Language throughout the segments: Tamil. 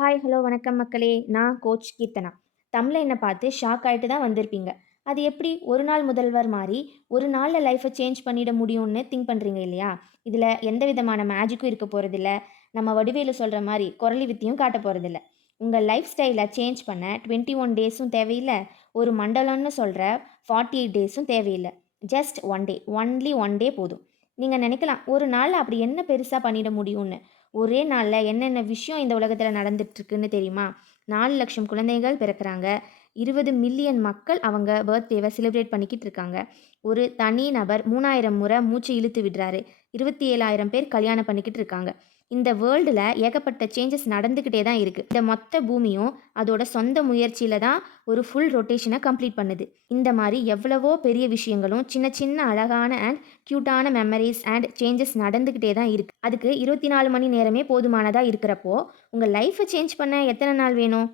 ஹாய் ஹலோ வணக்கம் மக்களே. நான் கோச் கீர்த்தனா. தமிழை என்னை பார்த்து ஷாக் ஆகிட்டு தான் வந்திருப்பீங்க. அது எப்படி ஒரு நாள் முதல்வர் மாதிரி ஒரு நாளில் லைஃப்பை சேஞ்ச் பண்ணிட முடியும்னு திங்க் பண்ணுறீங்க இல்லையா? இதில் எந்த விதமான மேஜிக்கும் இருக்க போகிறதில்ல நம்ம வடிவேலு சொல்கிற மாதிரி குரலி வித்தியும் காட்ட போகிறதில்ல உங்கள் லைஃப் ஸ்டைலை சேஞ்ச் பண்ண டுவெண்ட்டி ஒன் டேஸும் தேவையில்லை. ஒரு மண்டலம்னு சொல்கிற ஃபார்ட்டி எயிட் டேஸும் தேவையில்லை. Just one day only one day போதும். நீங்கள் நினைக்கலாம் ஒரு நாள் அப்படி என்ன பெருசாக பண்ணிட முடியும்னு. ஒரே நாளில் என்னென்ன விஷயம் இந்த உலகத்தில் நடந்துட்டுருக்குன்னு தெரியுமா? நாலு லட்சம் குழந்தைகள் பிறக்கிறாங்க. இருபது மில்லியன் மக்கள் அவங்க பர்த்டேவை செலிப்ரேட் பண்ணிக்கிட்டு இருக்காங்க ஒரு தனி நபர் மூணாயிரம் முறை மூச்சு இழுத்து விடுறாரு. இருபத்தி ஏழாயிரம் பேர் கல்யாணம் பண்ணிக்கிட்டு இருக்காங்க இந்த வேர்ல்டில் ஏகப்பட்ட சேஞ்சஸ் நடந்துக்கிட்டே தான் இருக்குது இந்த மொத்த பூமியும் அதோட சொந்த முயற்சியில் தான் ஒரு ஃபுல் ரொட்டேஷனை கம்ப்ளீட் பண்ணுது. இந்த மாதிரி எவ்வளவோ பெரிய விஷயங்களும் சின்ன சின்ன அழகான அண்ட் க்யூட்டான மெமரிஸ் அண்ட் சேஞ்சஸ் நடந்துக்கிட்டே தான் இருக்குது அதுக்கு இருபத்தி நாலு மணி நேரமே போதுமானதாக இருக்கிறப்போ உங்கள் லைஃப்பை சேஞ்ச் பண்ண எத்தனை நாள் வேணும்?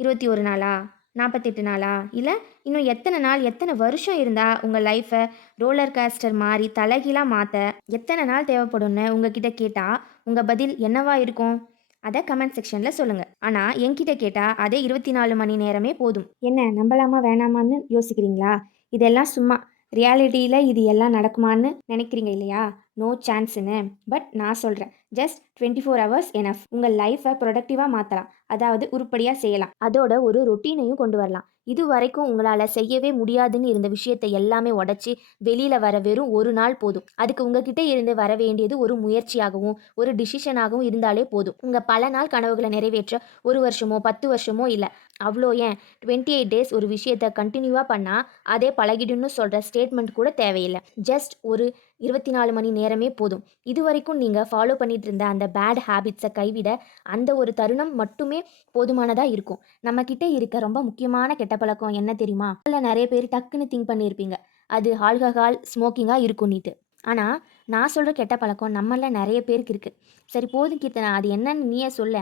இருபத்தி ஒரு நாளா? நாற்பத்தெட்டு நாளா? இல்லை இன்னும் எத்தனை நாள் எத்தனை வருஷம் இருந்தால் உங்கள் லைஃப்பை ரோலர் காஸ்டர் மாதிரி தலைகீழாக மாற்ற எத்தனை நாள் தேவைப்படும்னு உங்ககிட்ட கேட்டால் உங்கள் பதில் என்னவா இருக்கும்? அதை கமெண்ட் செக்ஷனில் சொல்லுங்கள் ஆனால் என்கிட்ட கேட்டால் அதே இருபத்தி நாலு மணி நேரமே போதும். என்ன நம்பலாமா வேணாமான்னு யோசிக்கிறீங்களா? இதெல்லாம் சும்மா ரியாலிட்டியில் இது எல்லாம் நடக்குமான்னு நினைக்கிறீங்க இல்லையா? நோ சான்ஸுன்னு பட் நான் சொல்கிறேன் just twenty four hours enough உங்கள் லைஃப்பை ப்ரொடக்டிவாக மாற்றலாம் அதாவது உருப்படியாக செய்யலாம். அதோட ஒரு ரொட்டீனையும் கொண்டு வரலாம். இது வரைக்கும் உங்களால் செய்யவே முடியாதுன்னு இருந்த விஷயத்தை எல்லாமே உடச்சி வெளியில் வர வெறும் ஒரு நாள் போதும். அதுக்கு உங்ககிட்ட இருந்து வர வேண்டியது ஒரு முயற்சியாகவும் ஒரு டிசிஷனாகவும் இருந்தாலே போதும். உங்கள் பல நாள் கனவுகளை நிறைவேற்ற ஒரு வருஷமோ பத்து வருஷமோ இல்லை. அவ்வளோ ஏன்? டுவெண்ட்டி எயிட் டேஸ் ஒரு விஷயத்தை கண்டினியூவாக பண்ணால் அதே பழகிடுன்னு சொல்கிற ஸ்டேட்மெண்ட் கூட தேவையில்லை. ஜஸ்ட் ஒரு இருபத்தி நாலு மணி நேரமே போதும். இது வரைக்கும் நீங்கள் ஃபாலோ பண்ணிட்டு இருந்த அந்த பேட் ஹேபிட்ஸை கைவிட அந்த ஒரு தருணம் மட்டுமே போதுமானதாக இருக்கும். நம்மக்கிட்ட இருக்க ரொம்ப முக்கியமான கெட்ட கெட்ட பழக்கம் என்ன தெரியுமா? அதில் நிறைய பேர் டக்குன்னு திங்க் பண்ணியிருப்பீங்க அது ஆல்கஹால் ஸ்மோக்கிங்காக இருக்கும் நீட்டு ஆனால் நான் சொல்கிற கெட்ட பழக்கம் நம்மள நிறைய பேருக்கு இருக்குது சரி போதும் கீர்த்தனா அது என்னன்னு நீயே சொல்ல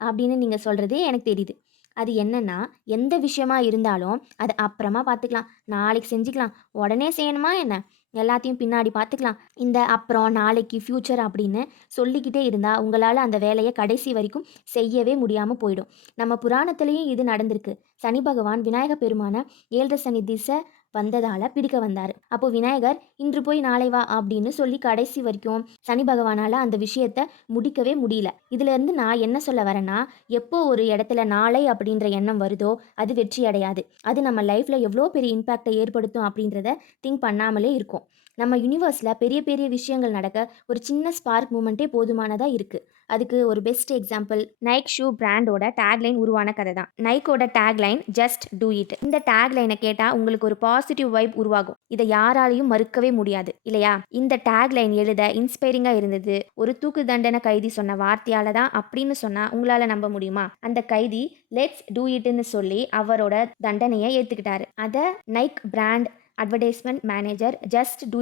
அப்படின்னு நீங்கள் சொல்கிறதே எனக்கு தெரியுது. அது என்னன்னா எந்த விஷயமா இருந்தாலும் அது அப்புறமா பார்த்துக்கலாம். நாளைக்கு செஞ்சுக்கலாம். உடனே செய்யணுமா என்ன? எல்லாத்தையும் பின்னாடி பார்த்துக்கலாம். இந்த அப்புறம் நாளைக்கு ஃப்யூச்சர் அப்படின்னு சொல்லிக்கிட்டே இருந்தால் உங்களால் அந்த வேலையை கடைசி வரைக்கும் செய்யவே முடியாமல் போயிடும். நம்ம புராணத்துலேயும் இது நடந்திருக்கு. சனி பகவான் விநாயக பெருமான ஏழரை சனி திசை வந்ததால் பிடிக்க வந்தார். அப்போ விநாயகர் இன்று போய் நாளை வா அப்படின்னு சொல்லி கடைசி வரைக்கும் சனி பகவானால் அந்த விஷயத்த முடிக்கவே முடியல. இதுலேருந்து நான் என்ன சொல்ல வரேன்னா எப்போ ஒரு இடத்துல நாளை அப்படின்ற எண்ணம் வருதோ அது வெற்றி அடையாது. அது நம்ம லைஃப்பில் எவ்வளோ பெரிய இம்பேக்டை ஏற்படுத்தும் அப்படின்றத திங்க் பண்ணாமலே இருக்கும். நம்ம யூனிவர்ஸில் பெரிய பெரிய விஷயங்கள் நடக்க ஒரு சின்ன ஸ்பார்க் மூமெண்ட்டே போதுமானதாக இருக்குது அதுக்கு ஒரு பெஸ்ட் எக்ஸாம்பிள் நைக் ஷூ பிராண்டோட டேக்லைன் உருவான கதை தான் நைக்கோட டேக்லைன் ஜஸ்ட் டூ இட் இந்த டேக்லைனை கேட்டால் உங்களுக்கு ஒரு பாசிட்டிவ் வைப் உருவாகும். இதை யாராலையும் மறுக்கவே முடியாது இல்லையா? இந்த டேக்லைன் எழுத இன்ஸ்பைரிங்காக இருந்தது. ஒரு தூக்கு தண்டனை கைதி சொன்ன வார்த்தையால தான் அப்படின்னு சொன்னால் உங்களால் நம்ப முடியுமா? அந்த கைதி லெட்ஸ் டூ இட்னு சொல்லி அவரோட தண்டனையை ஏற்றுக்கிட்டாரு அதை Nike brand advertisement manager just do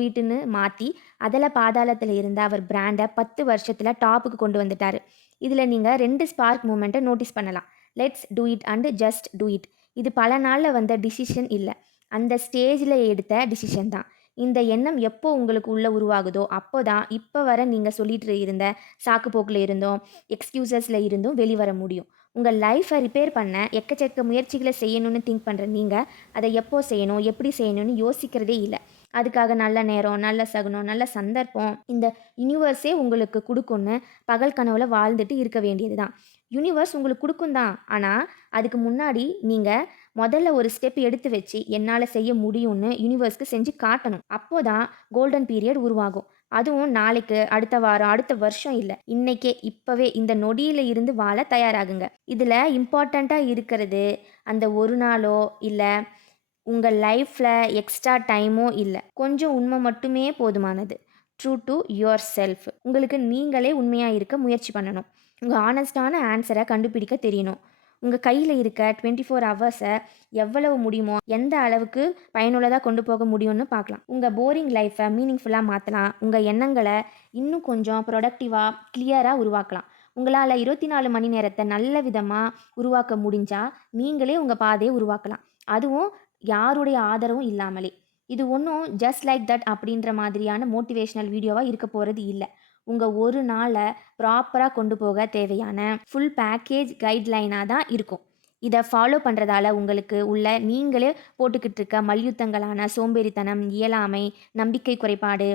மாற்றி அதில் பாதாளத்தில் இருந்த அவர் பிராண்டை பத்து வருஷத்தில் டாப்புக்கு கொண்டு வந்துட்டார். இதில் நீங்கள் ரெண்டு ஸ்பார்க் மூமெண்ட்டை நோட்டீஸ் பண்ணலாம். Let's do it and just do it இது பல நாளில் வந்த டிசிஷன் இல்லை. அந்த ஸ்டேஜில் எடுத்த டிசிஷன் தான். இந்த எண்ணம் எப்போ உங்களுக்கு உள்ளே உருவாகுதோ அப்போ தான் இப்போ வர நீங்கள் சொல்லிட்டு இருந்த சாக்கு போக்கில் இருந்தும் எக்ஸ்கியூசஸில் இருந்தும் வெளிவர முடியும். உங்கள் லைஃப்பை ரிப்பேர் பண்ண எக்கச்சக்க முயற்சிகளை செய்யணும்னு திங்க் பண்ணுற நீங்கள் அதை எப்போ செய்யணும் எப்படி செய்யணும்னு யோசிக்கிறதே இல்லை. அதுக்காக நல்ல நேரம் நல்ல சகுனம் நல்ல சந்தர்ப்பம் இந்த யூனிவர்ஸே உங்களுக்கு கொடுக்குன்னு பகல் கனவுல வாழ்ந்துட்டு இருக்க வேண்டியது தான் யூனிவர்ஸ் உங்களுக்கு கொடுக்கும் தான் ஆனால் அதுக்கு முன்னாடி நீங்கள் முதல்ல ஒரு ஸ்டெப் எடுத்து வச்சு என்னால் செய்ய முடியும்னு யூனிவர்ஸ்க்கு செஞ்சு காட்டணும். அப்போ தான் கோல்டன் பீரியட் உருவாகும். அதுவும் நாளைக்கு அடுத்த வாரம் அடுத்த வருஷம் இல்லை. இன்னைக்கே இப்போவே இந்த நொடியில் இருந்து வாழ தயாராகுங்க. இதில் இம்பார்ட்டண்ட்டாக இருக்கிறது அந்த ஒரு நாளோ இல்லை உங்கள் லைஃப்பில் எக்ஸ்ட்ரா டைமோ இல்லை. கொஞ்சம் உண்மை மட்டுமே போதுமானது. ட்ரூ டு யுவர் செல்ஃப் உங்களுக்கு நீங்களே உண்மையாக இருக்க முயற்சி பண்ணணும். உங்கள் ஆனஸ்டான ஆன்சரை கண்டுபிடிக்க தெரியணும். உங்கள் கையில் இருக்க டுவெண்ட்டி ஃபோர் ஹவர்ஸை எவ்வளவு முடியுமோ எந்த அளவுக்கு பயனுள்ளதாக கொண்டு போக முடியும்னு பார்க்கலாம் உங்கள் போரிங் லைஃப்பை மீனிங்ஃபுல்லாக மாற்றலாம் உங்கள் எண்ணங்களை இன்னும் கொஞ்சம் ப்ரொடக்டிவாக கிளியராக உருவாக்கலாம். உங்களால் இருபத்தி நாலு மணி நேரத்தை நல்ல விதமாக உருவாக்க முடிஞ்சால் நீங்களே உங்கள் பாதையை உருவாக்கலாம். அதுவும் யாருடைய ஆதரவும் இல்லாமலே. இது ஒன்றும் ஜஸ்ட் லைக் தட் அப்படின்ற மாதிரியான மோட்டிவேஷ்னல் வீடியோவாக இருக்க போகிறது இல்லை. உங்கள் ஒரு நாளை ப்ராப்பராக கொண்டு போக தேவையான ஃபுல் பேக்கேஜ் கைட்லைனாக தான் இருக்கும். இதை ஃபாலோ பண்ணுறதால உங்களுக்கு உள்ள நீங்களே போட்டுக்கிட்டு இருக்க மல்யுத்தங்களான சோம்பேறித்தனம் இயலாமை நம்பிக்கை குறைபாடு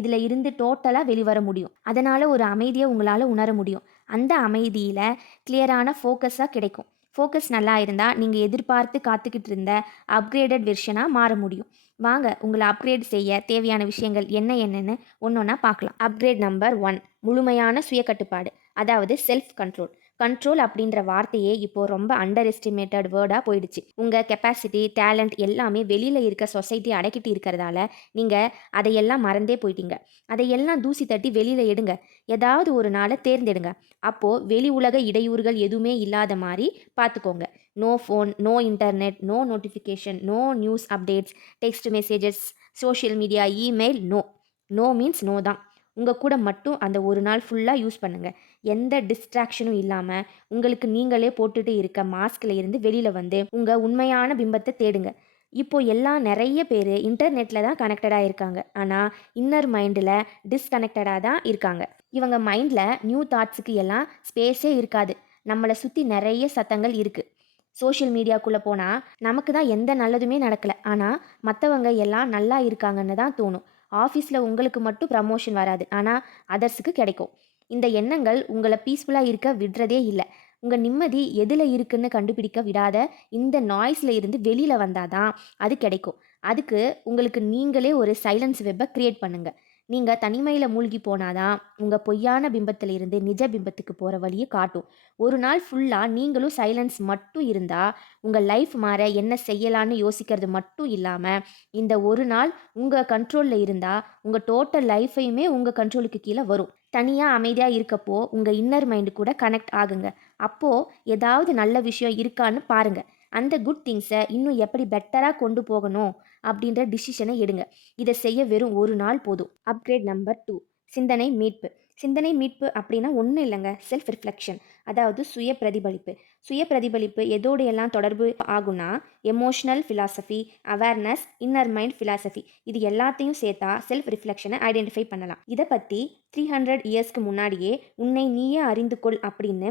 இதில் இருந்து டோட்டலாக வெளிவர முடியும். அதனால் ஒரு அமைதியை உங்களால் உணர முடியும். அந்த அமைதியில் கிளியரான ஃபோக்கஸாக கிடைக்கும். ஃபோக்கஸ் நல்லா இருந்தால் நீங்கள் எதிர்பார்த்து காத்துக்கிட்டு இருந்த அப்கிரேடட் வெர்ஷனாக மாற முடியும். வாங்க உங்களை அப்கிரேட் செய்ய தேவையான விஷயங்கள் என்ன என்னென்னு ஒன்று ஒன்றா பார்க்கலாம். அப்கிரேட் நம்பர் ஒன் முழுமையான சுய கட்டுப்பாடு அதாவது செல்ஃப் கண்ட்ரோல் கண்ட்ரோல் அப்படின்ற வார்த்தையே இப்போது ரொம்ப அண்டர் எஸ்டிமேட்டட் வேர்டாக போயிடுச்சு. உங்கள் கெப்பாசிட்டி டேலண்ட் எல்லாமே வெளியில் இருக்க சொசைட்டி அடக்கிட்டு இருக்கிறதால நீங்கள் அதையெல்லாம் மறந்தே போயிட்டீங்க. அதையெல்லாம் தூசி தட்டி வெளியில் எடுங்க. ஏதாவது ஒரு நாளை தேர்ந்தெடுங்க. அப்போது வெளி உலக இடையூறுகள் எதுவுமே இல்லாத மாதிரி பார்த்துக்கோங்க. No phone no internet no notification no news updates text messages social media email no no means no தான். உங்கள் கூட மட்டும் அந்த ஒரு நாள் ஃபுல்லாக யூஸ் பண்ணுங்கள் எந்த டிஸ்ட்ராக்ஷனும் இல்லாமல் உங்களுக்கு நீங்களே போட்டுட்டு இருக்க மாஸ்கில் இருந்து வெளியில் வந்து உங்கள் உண்மையான பிம்பத்தை தேடுங்க. இப்போ எல்லாம் நிறைய பேர் இன்டர்நெட்டில் தான் கனெக்டடாக இருக்காங்க. ஆனால் இன்னர் மைண்டில் டிஸ்கனெக்டடாக தான் இருக்காங்க. இவங்க மைண்டில் நியூ தாட்ஸுக்கு எல்லாம் ஸ்பேஸே இருக்காது. நம்மளை சுற்றி நிறைய சத்தங்கள் இருக்குது சோஷியல் மீடியாக்குள்ளே போனால் நமக்கு தான் எந்த நல்லதுமே நடக்கலை. ஆனால் மற்றவங்க எல்லாம் நல்லா இருக்காங்கன்னு தான் தோணும். ஆஃபீஸில் உங்களுக்கு மட்டும் ப்ரமோஷன் வராது. ஆனால் அதர்ஸுக்கு கிடைக்கும். இந்த எண்ணங்கள் உங்களை பீஸ்ஃபுல்லாக இருக்க விடுறதே இல்லை. உங்கள் நிம்மதி எதில் இருக்குன்னு கண்டுபிடிக்க விடாத இந்த நாய்ஸில் இருந்து வெளியில் வந்தால் தான் அது கிடைக்கும். அதுக்கு உங்களுக்கு நீங்களே ஒரு சைலன்ஸ் வெப்பை க்ரியேட் பண்ணுங்கள் நீங்கள் தனிமையில் மூழ்கி போனாதான் உங்கள் பொய்யான பிம்பத்திலிருந்து நிஜ பிம்பத்துக்கு போகிற வழியை காட்டும். ஒரு நாள் ஃபுல்லாக நீங்களும் சைலன்ஸ் மட்டும் இருந்தால் உங்கள் லைஃப் மாற என்ன செய்யலான்னு யோசிக்கிறது மட்டும் இல்லாமல் இந்த ஒரு நாள் உங்கள் கண்ட்ரோலில் இருந்தால் உங்கள் டோட்டல் லைஃப்பையுமே உங்கள் கண்ட்ரோலுக்கு கீழே வரும். தனியாக அமைதியாக இருக்கப்போ உங்கள் இன்னர் மைண்டு கூட கனெக்ட் ஆகுங்க. அப்போது ஏதாவது நல்ல விஷயம் இருக்கான்னு பாருங்கள் அந்த குட் திங்ஸை இன்னும் எப்படி பெட்டராக கொண்டு போகணும்? அப்படின்ற டிசிஷனை எடுங்க. இதை செய்ய வெறும் ஒரு நாள் போதும். அப்கிரேட் நம்பர் டூ சிந்தனை மீட்பு. சிந்தனை மீட்பு அப்படின்னா ஒன்றும் இல்லைங்க செல்ஃப் ரிஃப்ளெக்ஷன் அதாவது சுய பிரதிபலிப்பு. சுய பிரதிபலிப்பு எதோடு எல்லாம் தொடர்பு ஆகும்னா emotional philosophy awareness inner mind philosophy இது எல்லாத்தையும் சேர்த்தா செல்ஃப் ரிஃப்ளெக்ஷனை ஐடென்டிஃபை பண்ணலாம். இதை பற்றி த்ரீ ஹண்ட்ரட் இயர்ஸ்க்கு முன்னாடியே உன்னை நீயே அறிந்து கொள் அப்படின்னு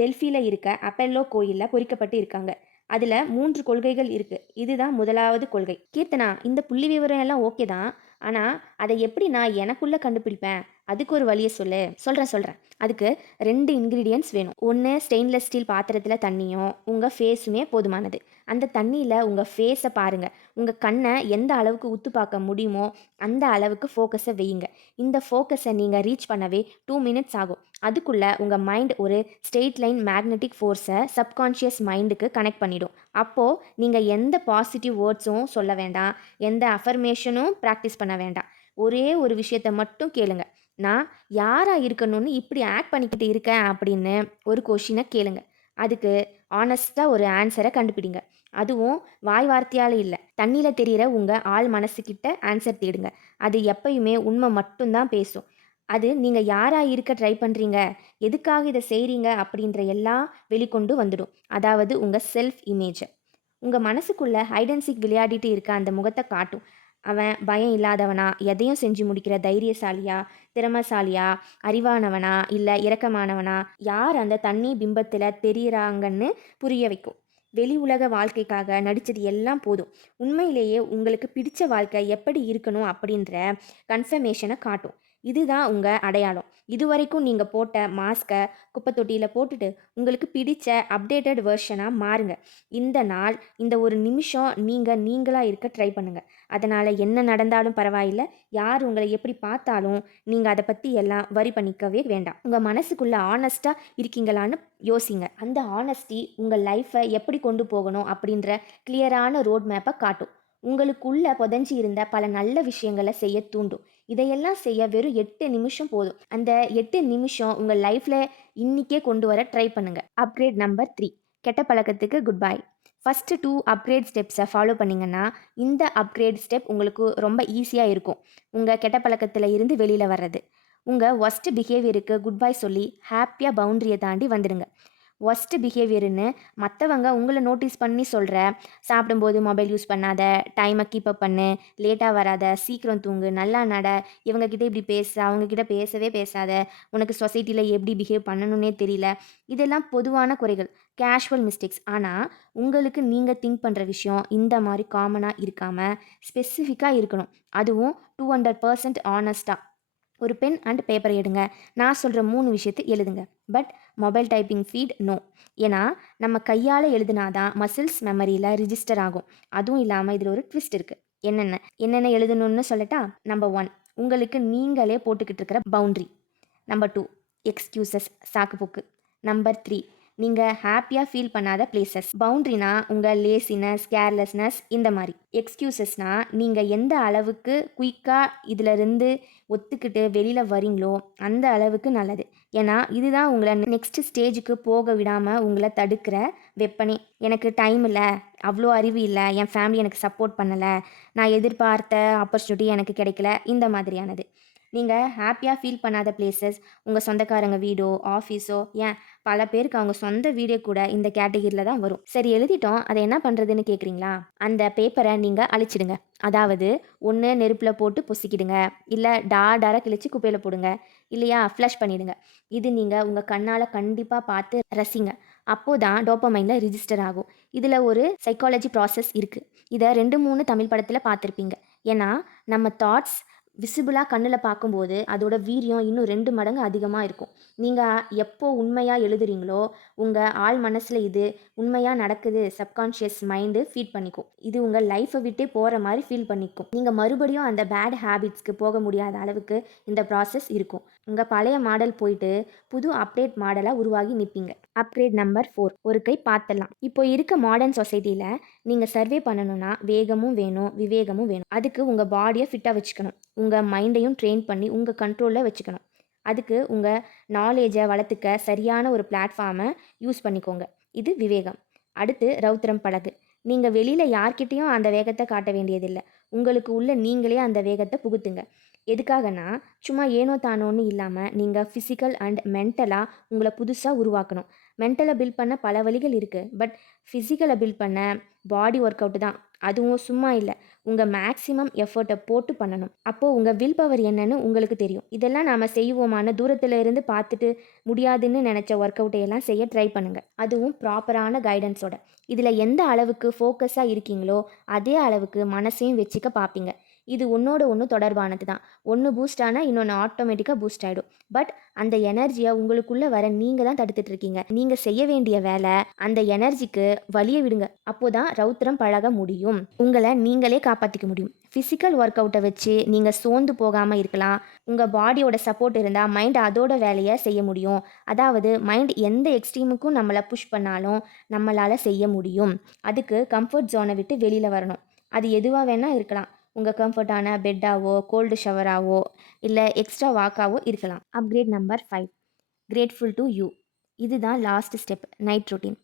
டெல்ஃபியில் இருக்க அப்பல்லோ கோயிலில் பொறிக்கப்பட்டு இருக்காங்க. அதில் மூன்று கொள்கைகள் இருக்குது இதுதான் முதலாவது கொள்கை. கீர்த்தனா இந்த புள்ளி விவரம் எல்லாம் ஓகே தான். ஆனால் அதை எப்படி நான் எனக்குள்ளே கண்டுபிடிப்பேன்? அதுக்கு ஒரு வழியை சொல்லு. சொல்கிறேன் சொல்கிறேன் அதுக்கு ரெண்டு இன்க்ரீடியன்ஸ் வேணும். ஒன்று ஸ்டெயின்லெஸ் ஸ்டீல் பாத்திரத்தில் தண்ணியும் உங்கள் ஃபேஸுமே போதுமானது. அந்த தண்ணியில் உங்கள் ஃபேஸை பாருங்கள் உங்கள் கண்ணை எந்த அளவுக்கு உத்து பார்க்க முடியுமோ அந்த அளவுக்கு ஃபோக்கஸை வையுங்க. இந்த ஃபோக்கஸை நீங்கள் ரீச் பண்ணவே டூ மினிட்ஸ் ஆகும். அதுக்குள்ளே உங்கள் மைண்ட் ஒரு ஸ்ட்ரெயிட் லைன் மேக்னெட்டிக் ஃபோர்ஸை சப்கான்ஷியஸ் மைண்டுக்கு கனெக்ட் பண்ணிடும். அப்போது நீங்கள் எந்த பாசிட்டிவ் வேர்ட்ஸும் சொல்ல வேண்டாம். எந்த அஃபர்மேஷனும் ப்ராக்டிஸ் பண்ண வேண்டாம். ஒரே ஒரு விஷயத்தை மட்டும் கேளுங்கள் நான் யாராக இருக்கணும்னு இப்படி ஆக்ட் பண்ணிக்கிட்டு இருக்கேன் அப்படின்னு ஒரு கொஷினை கேளுங்க. அதுக்கு ஆனஸ்டாக ஒரு ஆன்சரை கண்டுபிடிங்க. அதுவும் வாய் வார்த்தையால் இல்லை. தண்ணியில் தெரிகிற உங்கள் ஆள் மனசுக்கிட்ட ஆன்சர் தேடுங்க. அது எப்பயுமே உண்மை மட்டும்தான் பேசும். அது நீங்கள் யாராக இருக்க ட்ரை பண்ணுறீங்க எதுக்காக இதை செய்கிறீங்க அப்படின்ற எல்லாம் வெளிக்கொண்டு வந்துடும். அதாவது உங்கள் செல்ஃப் இமேஜை உங்கள் மனசுக்குள்ளே ஹைடன்சிக் விளையாடிட்டு இருக்க அந்த முகத்தை காட்டும். அவன் பயம் இல்லாதவனா? எதையும் செஞ்சு முடிக்கிற தைரியசாலியா திறமசாலியா அறிவானவனா இல்லை இரக்கமானவனா? யார் அந்த தண்ணி பிம்பத்தில் தெரியிறாங்கன்னு புரிய வைக்கும். வெளி உலக வாழ்க்கைக்காக நடித்தது எல்லாம் போதும். உண்மையிலேயே உங்களுக்கு பிடிச்ச வாழ்க்கை எப்படி இருக்கணும் அப்படின்ற கன்ஃபர்மேஷனை காட்டும். இதுதான் உங்கள் அடையாளம். இதுவரைக்கும் நீங்கள் போட்ட மாஸ்கை குப்பை தொட்டியில் போட்டுட்டு உங்களுக்கு பிடித்த அப்டேட்டட் வெர்ஷனாக மாறுங்க. இந்த நாள் இந்த ஒரு நிமிஷம் நீங்கள் நீங்களாக இருக்க ட்ரை பண்ணுங்கள் அதனால் என்ன நடந்தாலும் பரவாயில்ல. யார் உங்களை எப்படி பார்த்தாலும் நீங்கள் அதை பற்றி எல்லாம் வரி பண்ணிக்கவே வேண்டாம். உங்கள் மனசுக்குள்ளே ஆனஸ்ட்டாக இருக்கீங்களான்னு யோசிங்க. அந்த ஆனஸ்டி உங்கள் லைஃப்பை எப்படி கொண்டு போகணும் அப்படின்ற கிளியரான ரோட் மேப்பை காட்டும். உங்களுக்குள்ள புதஞ்சி இருந்த பல நல்ல விஷயங்களை செய்ய தூண்டும். இதையெல்லாம் செய்ய வெறும் எட்டு நிமிஷம் போதும். அந்த எட்டு நிமிஷம் உங்கள் லைஃப்பில் இன்றைக்கே கொண்டு வர ட்ரை பண்ணுங்கள் அப்கிரேட் நம்பர் த்ரீ கெட்ட பழக்கத்துக்கு goodbye first two upgrade ஸ்டெப்ஸை ஃபாலோ பண்ணிங்கன்னா இந்த அப்கிரேட் ஸ்டெப் உங்களுக்கு ரொம்ப ஈஸியாக இருக்கும். உங்கள் கெட்ட பழக்கத்தில் இருந்து வெளியில் வர்றது. உங்கள் ஒஸ்ட் பிஹேவியருக்கு குட் பை சொல்லி ஹாப்பியாக பவுண்ட்ரியை தாண்டி வந்துடுங்க. ஒஸ்ட்டு பிஹேவியர்னு மற்றவங்க உங்களை நோட்டீஸ் பண்ணி சொல்கிற சாப்பிடும்போது மொபைல் யூஸ் பண்ணாத டைமை கீப் அப் பண்ணு லேட்டாக வராத சீக்கிரம் தூங்கு நல்லா நட இவங்கக்கிட்ட இப்படி பேச அவங்கக்கிட்ட பேசவே பேசாத உனக்கு சொசைட்டியில் எப்படி பிஹேவ் பண்ணணுன்னே தெரியல. இதெல்லாம் பொதுவான குறைகள் கேஷுவல் மிஸ்டேக்ஸ் ஆனால் உங்களுக்கு நீங்கள் திங்க் பண்ணுற விஷயம் இந்த மாதிரி காமனாக இருக்காமல் ஸ்பெசிஃபிக்காக இருக்கணும். அதுவும் டூ ஹண்ட்ரட் பர்சன்ட் ஆனஸ்ட்டாக ஒரு பென் அண்ட் பேப்பரை எடுங்க. நான் சொல்கிற மூணு விஷயத்தை எழுதுங்க. But mobile typing feed no ஏன்னா நம்ம கையால் எழுதுனாதான் மசில்ஸ் மெமரியில் ரிஜிஸ்டர் ஆகும். அதுவும் இல்லாமல் இதில் ஒரு ட்விஸ்ட் இருக்குது என்னென்ன? என்னென்ன எழுதணும்னு சொல்லட்டா? நம்பர் ஒன் உங்களுக்கு நீங்களே போட்டுக்கிட்டு இருக்கிற பவுண்ட்ரி நம்பர் டூ எக்ஸ்கியூசஸ் சாக்குப்போக்கு நம்பர் த்ரீ நீங்கள் ஹாப்பியாக ஃபீல் பண்ணாத பிளேசஸ் பவுண்ட்ரினா உங்கள் லேசினஸ் கேர்லெஸ்னஸ் இந்த மாதிரி. எக்ஸ்கியூசஸ்னால் நீங்கள் எந்த அளவுக்கு குயிக்காக இதிலிருந்து ஒத்துக்கிட்டு வெளியில் வரீங்களோ அந்த அளவுக்கு நல்லது. ஏன்னா இதுதான் உங்களை நெக்ஸ்ட் ஸ்டேஜுக்கு போக விடாமல் உங்களை தடுக்கிற வெப்பனே. எனக்கு டைம் இல்லை அவ்வளோ அறிவு இல்லை என் ஃபேமிலி எனக்கு சப்போர்ட் பண்ணலை நான் எதிர்பார்த்த ஆப்பர்ச்சுனிட்டி எனக்கு கிடைக்கல இந்த மாதிரியானது. நீங்கள் ஹாப்பியாக ஃபீல் பண்ணாத பிளேசஸ் உங்கள் சொந்தக்காரங்க வீடோ ஆஃபீஸோ ஏன்? பல பேருக்கு அவங்க சொந்த வீடே கூட இந்த கேட்டகிரியில் தான் வரும். சரி எழுதிட்டோம். அதை என்ன பண்ணுறதுன்னு கேட்குறீங்களா அந்த பேப்பரை நீங்கள் அழிச்சிடுங்க. அதாவது ஒன்று நெருப்பில் போட்டு பொசிக்கிடுங்க. இல்லை டா டாராக கிழிச்சு குப்பையில் போடுங்க. இல்லையா? ஃப்ளஷ் பண்ணிடுங்க. இது நீங்கள் உங்கள் கண்ணால் கண்டிப்பாக பார்த்து ரசிங்க. அப்போது தான் டோப்பமைனில் ரிஜிஸ்டர் ஆகும். இதில் ஒரு சைக்காலஜி ப்ராசஸ் இருக்குது இதை ரெண்டு மூணு தமிழ் படத்தில் பார்த்துருப்பீங்க. ஏன்னா நம்ம தாட்ஸ் விசிபிளாக கண்ணில் பார்க்கும்போது அதோட வீரியம் இன்னும் ரெண்டு மடங்கு அதிகமாக இருக்கும். நீங்கள் எப்போ உண்மையாக எழுதுறீங்களோ உங்கள் ஆள் மனசில் இது உண்மையாக நடக்குது சப்கான்ஷியஸ் மைண்டு ஃபீட் பண்ணிக்கும். இது உங்கள் லைஃப்பை விட்டே போகிற மாதிரி ஃபீல் பண்ணிக்கும். நீங்கள் மறுபடியும் அந்த பேட் ஹேபிட்ஸ்க்கு போக முடியாத அளவுக்கு இந்த ப்ராசஸ் இருக்கும். உங்கள் பழைய மாடல் போயிட்டு புது அப்டேட் மாடலாக உருவாகி நிற்பீங்க அப்கிரேட் நம்பர் ஃபோர். ஒரு கை பார்த்தலாம் இப்போ இருக்க மாடர்ன் சொசைட்டியில் நீங்கள் சர்வே பண்ணணும்னா வேகமும் வேணும் விவேகமும் வேணும். அதுக்கு உங்கள் பாடியை ஃபிட்டாக வச்சுக்கணும். உங்கள் மைண்டையும் ட்ரெயின் பண்ணி உங்கள் கண்ட்ரோலில் வச்சுக்கணும். அதுக்கு உங்கள் நாலேஜை வளர்த்துக்க சரியான ஒரு பிளாட்ஃபார்மை யூஸ் பண்ணிக்கோங்க. இது விவேகம். அடுத்து ரௌத்திரம் பழகு நீங்கள் வெளியில் யார்கிட்டேயும் அந்த வேகத்தை காட்ட வேண்டியதில்லை. உங்களுக்கு உள்ள நீங்களே அந்த வேகத்தை புகுத்துங்க. எதுக்காகனா சும்மா ஏனோ தானோன்னு இல்லாமல் நீங்கள் ஃபிசிக்கல் அண்ட் மென்டலாக உங்களை புதுசாக உருவாக்கணும். மென்டலை பில்ட் பண்ண பல வழிகள் இருக்குது பட் ஃபிசிக்கலை பில்ட் பண்ண பாடி ஒர்க் அவுட்டு தான். அதுவும் சும்மா இல்லை. உங்கள் மேக்ஸிமம் எஃபர்ட்டை போட்டு பண்ணணும். அப்போது உங்கள் வில் பவர் என்னன்னு உங்களுக்கு தெரியும். இதெல்லாம் நாம் செய்வோமான தூரத்தில் இருந்து பார்த்துட்டு முடியாதுன்னு நினச்ச ஒர்க் அவுட்டையெல்லாம் செய்ய ட்ரை பண்ணுங்கள் அதுவும் ப்ராப்பரான கைடன்ஸோட இதில் எந்த அளவுக்கு ஃபோக்கஸாக இருக்கீங்களோ அதே அளவுக்கு மனசையும் வச்சுக்க பார்ப்பீங்க. இது ஒன்றோட ஒன்று தொடர்பானது தான். ஒன்று பூஸ்ட் ஆனால் இன்னொன்று ஆட்டோமேட்டிக்காக பூஸ்ட் ஆகிடும் பட் அந்த எனர்ஜியை உங்களுக்குள்ளே வர நீங்கள் தான் தடுத்துட்டு இருக்கீங்க. நீங்கள் செய்ய வேண்டிய வேலை அந்த எனர்ஜிக்கு வழியை விடுங்க. அப்போதான் ரௌத்திரம் பழக முடியும். உங்களை நீங்களே காப்பாற்றிக்க முடியும். ஃபிசிக்கல் ஒர்க் அவுட்டை வச்சு நீங்கள் சோர்ந்து போகாமல் இருக்கலாம். உங்கள் பாடியோட சப்போர்ட் இருந்தால் மைண்ட் அதோட வேலையை செய்ய முடியும். அதாவது மைண்ட் எந்த எக்ஸ்ட்ரீமுக்கும் நம்மளை புஷ் பண்ணாலும் நம்மளால் செய்ய முடியும். அதுக்கு கம்ஃபர்ட் ஜோனை விட்டு வெளியில் வரணும். அது எதுவாக வேணால் இருக்கலாம். உங்கள் கம்ஃபர்டான பெட்டாவோ கோல்டு ஷவராகவோ இல்லை எக்ஸ்ட்ரா வாக்காவோ இருக்கலாம். Upgrade number five grateful to you இதுதான் லாஸ்ட் ஸ்டெப் நைட் ரொட்டீன்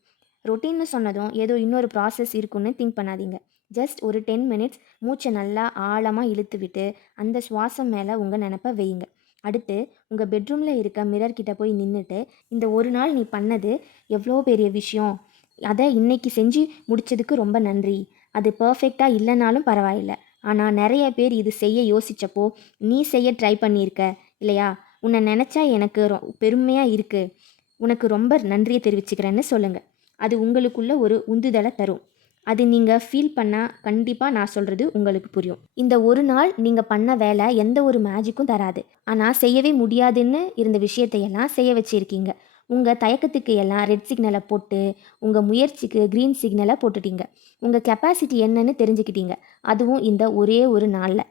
ரொட்டீன்னு சொன்னதும் ஏதோ இன்னொரு ப்ராசஸ் இருக்குன்னு திங்க் பண்ணாதீங்க. ஜஸ்ட் ஒரு டென் மினிட்ஸ் மூச்சை நல்லா ஆழமாக இழுத்து விட்டு அந்த சுவாசம் மேலே உங்கள் நினப்பை வையுங்க. அடுத்து உங்கள் பெட்ரூமில் இருக்க மிரர் கிட்ட போய் நின்றுட்டு இந்த ஒரு நாள் நீ பண்ணது எவ்வளோ பெரிய விஷயம்? அதை இன்னைக்கு செஞ்சு முடிச்சதுக்கு ரொம்ப நன்றி. அது பர்ஃபெக்டாக இல்லைனாலும் பரவாயில்ல. ஆனால் நிறைய பேர் இது செய்ய யோசித்தப்போ நீ செய்ய ட்ரை பண்ணியிருக்க இல்லையா? உன்னை நினச்சா எனக்கு ரொ பெருமையாக இருக்குது உனக்கு ரொம்ப நன்றியை தெரிவிச்சுக்கிறேன்னு சொல்லுங்கள் அது உங்களுக்குள்ள ஒரு உந்துதலை தரும். அது நீங்கள் ஃபீல் பண்ணால் கண்டிப்பாக நான் சொல்கிறது உங்களுக்கு புரியும். இந்த ஒரு நாள் நீங்கள் பண்ண வேலை எந்த ஒரு மேஜிக்கும் தராது. ஆனால் செய்யவே முடியாதுன்னு இருந்த விஷயத்தையெல்லாம் செய்ய வச்சுருக்கீங்க. உங்கள் தயக்கத்துக்கு எல்லாம் ரெட் சிக்னலை போட்டு உங்கள் முயற்சிக்கு க்ரீன் சிக்னலை போட்டுட்டீங்க. உங்கள் கெப்பாசிட்டி என்னன்னு தெரிஞ்சுக்கிட்டீங்க. அதுவும் இந்த ஒரே ஒரு நாளில்.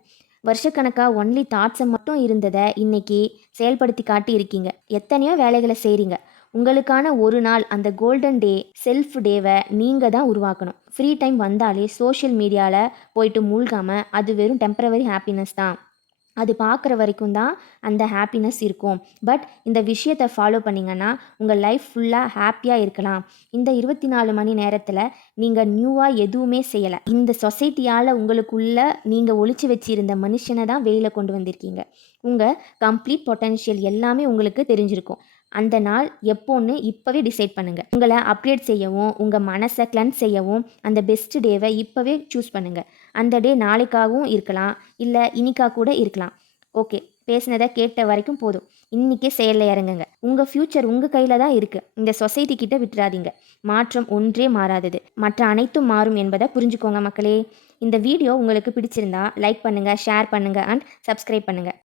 வருஷக்கணக்காக ஒன்லி தாட்ஸை மட்டும் இருந்ததை இன்னைக்கு செயல்படுத்தி காட்டி இருக்கீங்க எத்தனையோ வேலைகளை செய்கிறீங்க உங்களுக்கான ஒரு நாள் அந்த கோல்டன் டே செல்ஃப் டேவை நீங்கள் தான் உருவாக்கணும். ஃப்ரீ டைம் வந்தாலே சோஷியல் மீடியாவில் போயிட்டு மூழ்காமல் அது வெறும் டெம்பரவரி ஹாப்பினஸ் தான். அது பார்க்குற வரைக்கும் தான் அந்த ஹாப்பினஸ் இருக்கும். பட் இந்த விஷயத்தை ஃபாலோ பண்ணிங்கன்னா உங்கள் லைஃப் ஃபுல்லாக ஹாப்பியாக இருக்கலாம். இந்த இருபத்தி நாலு மணி நேரத்தில் நீங்கள் நியூவாக எதுவுமே செய்யலை. இந்த சொசைட்டியால் உங்களுக்குள்ள நீங்கள் ஒழிச்சு வச்சிருந்த மனுஷனை தான் வெளியில் கொண்டு வந்திருக்கீங்க. உங்கள் கம்ப்ளீட் பொட்டன்ஷியல் எல்லாமே உங்களுக்கு தெரிஞ்சிருக்கும். அந்த நாள் எப்போன்னு இப்போவே டிசைட் பண்ணுங்கள் உங்களை அப்டேட் செய்யவும் உங்கள் மனசை கிளன்ஸ் செய்யவும் அந்த பெஸ்ட் டேவை இப்போவே சூஸ் பண்ணுங்கள் அந்த டே நாளைக்காகவும் இருக்கலாம் இல்லை இன்னிக்காக கூட இருக்கலாம். ஓகே பேசினதை கேட்ட வரைக்கும் போதும். இன்றைக்கே செயலில் இறங்குங்க. உங்கள் ஃப்யூச்சர் உங்கள் கையில் தான் இருக்குது இந்த சொசைட்டி கிட்ட விட்டுறாதீங்க. மாற்றம் ஒன்றே மாறாதது. மற்ற அனைத்தும் மாறும் என்பதை புரிஞ்சுக்கோங்க மக்களே. இந்த வீடியோ உங்களுக்கு பிடிச்சிருந்தா லைக் பண்ணுங்கள் ஷேர் பண்ணுங்கள் அண்ட் சப்ஸ்கிரைப் பண்ணுங்கள்